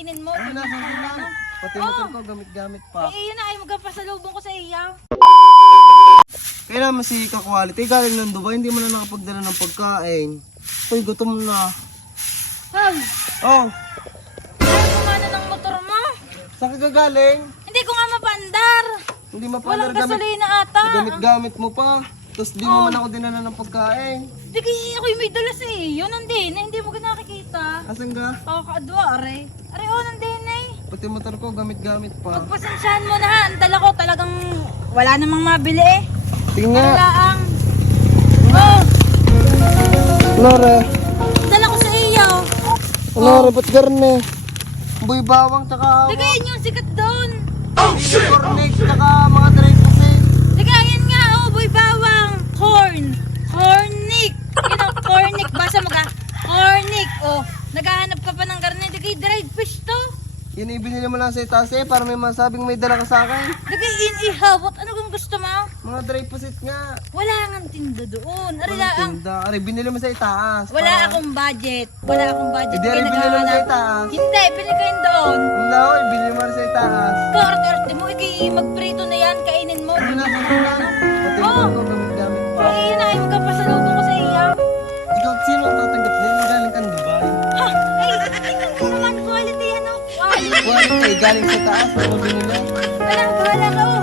kainin mo. Ano na, sabi lang. Pati motor ko, gamit-gamit pa. Eh, yun na, ay magpasalubong ko sa iya. Kaya naman si ka-quality, galing ng Dubai, hindi mo na nakapagdala ng pagkain. Uy, gutom na. Ham, Oh, ayaw kumana ng motor mo. saan ka galing? Hindi ko nga mapandar. Hindi Walang mapalar gamit. gasolina ata. Gamit-gamit mo pa. Tapos di mo man ako dinala ng pagkain. Di kaya ako'y may dala sa iyo. Nandin, hindi mo ka nakikita. Asan ka? Kakakadwa, are. Are, oh, nandin eh. Pati motor ko, gamit-gamit pa. Pagpasensyahan mo na ha. Ang dala ko talagang wala namang mabili eh. Tingnan Ano nga. laang. Oh, Lore. dala ko sa iyo. Lore, ba't garne? Boy bawang, tsaka Di kaya yun yung sikat doon. cornic, tsaka mga dry pusit. Di kaya yan nga, oh, boy bawang. Corn. Cornic. Yun ang cornic. Basa mo ka. Cornic. Oh, naghahanap ka pa ng karne. Di kaya dried fish to. Yan ibinili mo lang sa itaas eh, para may masabing may dala ka sa akin. Di kaya inihabot. Ano kung gusto mo? Mga dry pusit nga. Wala nga tinda doon. Ari Walang lang. tinda. Ari, binili mo sa itaas. Wala akong budget. Wala akong budget. Hindi, Kaya ari, binili mo sa naghahanap. itaas. Hindi, bili ko yun doon. No, ibinili mo sa itaas. Karte-arte mo, magprito na yan, kainin mo. Ano na, sabi lang. Pati motor ko, gamit-gamit pa. Eh, yun na, ay magpasalubong ko sa iya. Ikaw, sino ang tatanggap na yun? Galing kang Dubai. Ha? Ay, tingnan mo naman, quality yan, oh. Quality. Quality, galing sa taas. Ano binili? Wala, bahala ka, oh.